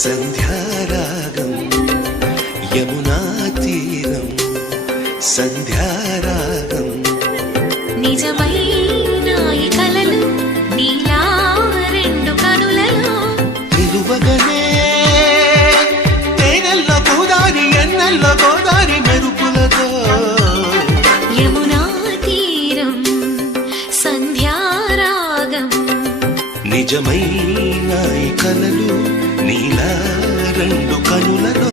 సంధ్యారాగం యమునా తీరం సంధ్యారాగం నిజమైన ఈ కలలు నీలా రెండు కనులలో నిలువగనే తేనెల్లో గోదారి ఎన్నెల్లో గోదారి మెరుపులతో యమునా తీరం సంధ్యారాగం నిజమైన ఈ కలలు నీలా రెండు కనులలో